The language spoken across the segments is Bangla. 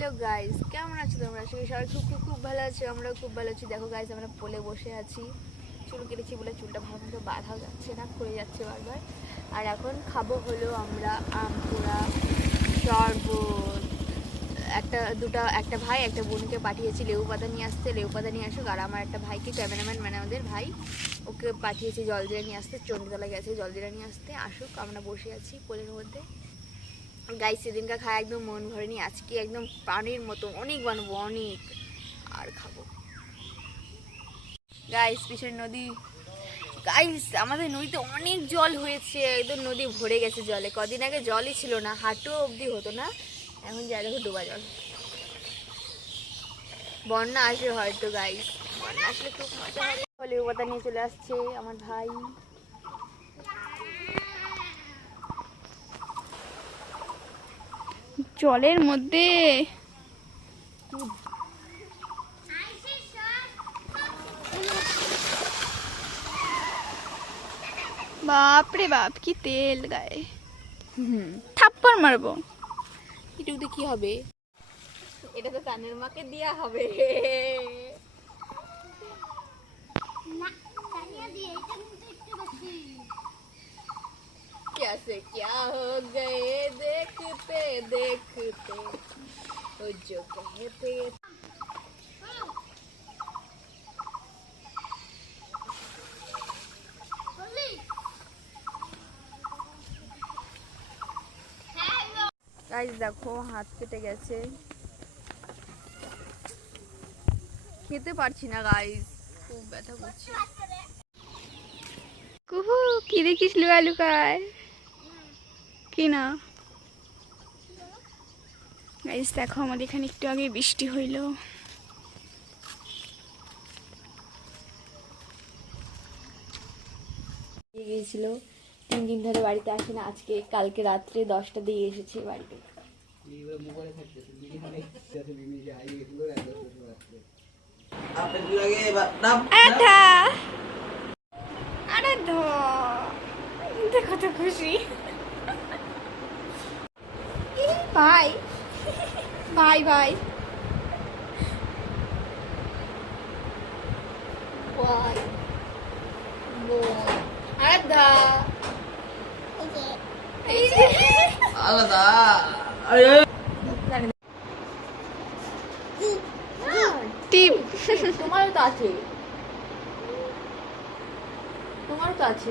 হ্যালো গাইস, কেমন আছো তোমরা? সবাই সবাই খুব খুব খুব ভালো আছো, আমরাও খুব ভালো আছি। দেখো গাইস, আমরা পোলে বসে আছি। চুল কেটেছি বলে চুলটা ভালো মতো বাঁধাও যাচ্ছে না, খুলে যাচ্ছে বারবার। আর এখন খাব হলো আমরা আম পোড়া, শরবত। একটা, দুটো, একটা ভাই একটা বোনকে পাঠিয়েছি লেবু পাতা নিয়ে আসতে। লেবু পাতা নিয়ে আসুক, আর আমার একটা ভাইকে, ক্যামেরাম্যান মানে আমাদের ভাই, ওকে পাঠিয়েছি জল জলজিরা নিয়ে আসতে। চণ্ডীতলা গেছে জল জলজিরা নিয়ে আসতে। আসুক, আমরা বসে আছি কোলের মধ্যে। গাই সেদিনকার খায় একদম মন ভরেনি। আজকে একদম পানির মতো, অনেক বানাবো, অনেক। আর খাব। গাইস পিছনে নদী। গাইস আমাদের নদীতে অনেক জল হয়েছে। একদম নদী ভরে গেছে জলে। কদিন আগে জলই ছিল না হাঁটু অবধি হতো না। এখন যা দেখো, ডোবা জল। বন্যা আসবে হয়তো গাইস বন্যা আসলে খুব মজা হবে। ফলে কথা নিয়ে চলে আসছে আমার ভাই। জলের মধ্যে। বাপরে বাপ কি তেল গায়ে। থাপ্পড় মারবো। এটুকুতে কি হবে। এটা তো কানের মাকে দেয়া হবে। कैसे क्या हो गए देखते देखते वो जो कहते গাইস দেখো হাত কেটে গেছে খেতে পারছি না গাইস খুব ব্যথা করছে কুহু কি দেখিস লুকা লুকায় কি না? গাইস দেখো আমাদের এখানে একটু আগে বৃষ্টি হইল। গিয়েছিল। তিন দিন ধরে বাড়িতে আসে না আজকে কালকে রাত্রে দশটা দিয়ে এসেছে বাড়িতে। আরে ধ! দেখো তো খুশি। ই, ভাই ভাই ভাই Boy. Boy. আরাধ্যা এই যে। আলাদা। তোমারও তো আছে। তোমারও তো আছে।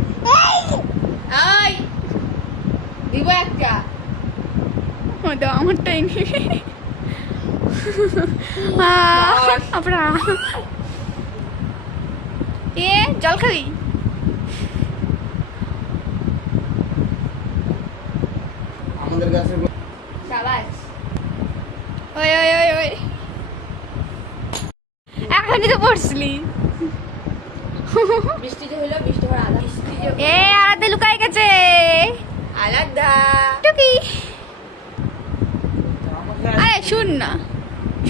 Di একটা? ও আমারটাই নিবে আহ, এ জল খাবি? আমাদের কাছে Shabash. ওই ওই ওই ওই। এখনই তো পড়ছিলি। বৃষ্টি যে হলো বৃষ্টি হওয়ার আধা বৃষ্টি এ আলাদা লুকাই গেছে। আলাদা। টুকি। আরে শুন না।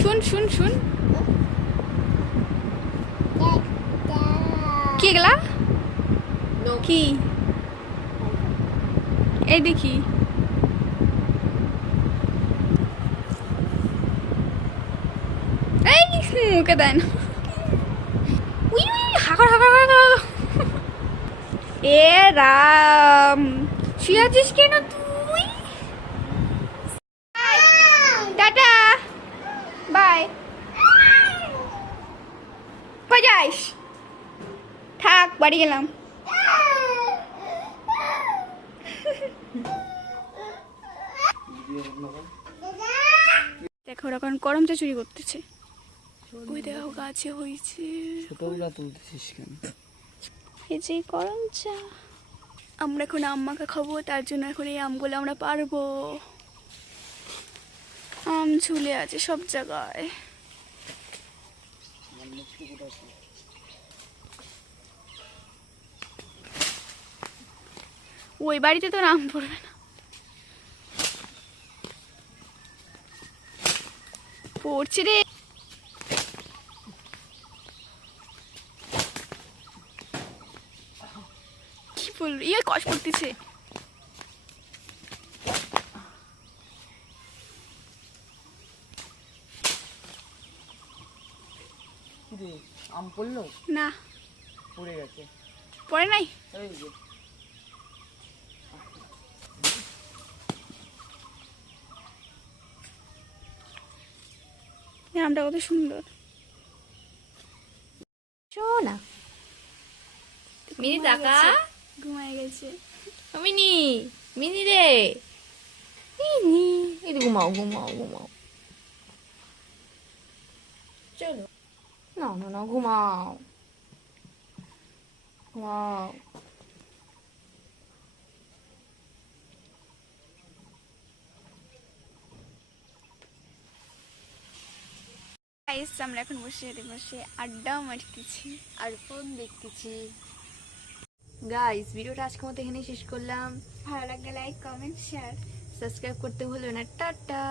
শুন শুন শুন। কি এগুলা? কি এই দেখি। এই মুখে দেয় না। হাকর হাকর হাকর এ রাম। শুয়ে আছিস কেন তুই? টাটা। বাই। কই যাইস থাক বাড়ি গেলাম। দেখো ওরা এখন করম চা চুরি করতেছে। ওই দেখো গাছে হয়েছে। তুলতেছিস কেন? এই যে করম চা। আমরা এখন আম মাখা খাব, তার জন্য এখন এই আমগুলো আমরা পারব। আম ঝুলে আছে সব জায়গায়। ওই বাড়িতে তো আম পড়বে না। পড়ছে রে। বলব ইয়ে কষ করতেছে রে আম পড়ল? না। পড়ে গেছে। পড়ে নাই? এই যে। আমটা কত সুন্দর। শোনা মিনি টাকা ঘুমায় গেছে। মিনি মিনি রে। মিনি এই ঘুমাও ঘুমাও ঘুমাও। চলো। না না না ঘুমাও। ঘুমাও। আমরা এখন বসে বসে আড্ডা মারতেছি। আর ফোন দেখতেছি। গাইস ভিডিওটা আজকের মতো এখানে শেষ করলাম। ভালো লাগলে লাইক কমেন্ট শেয়ার সাবস্ক্রাইব করতে ভুলো না। টাটা!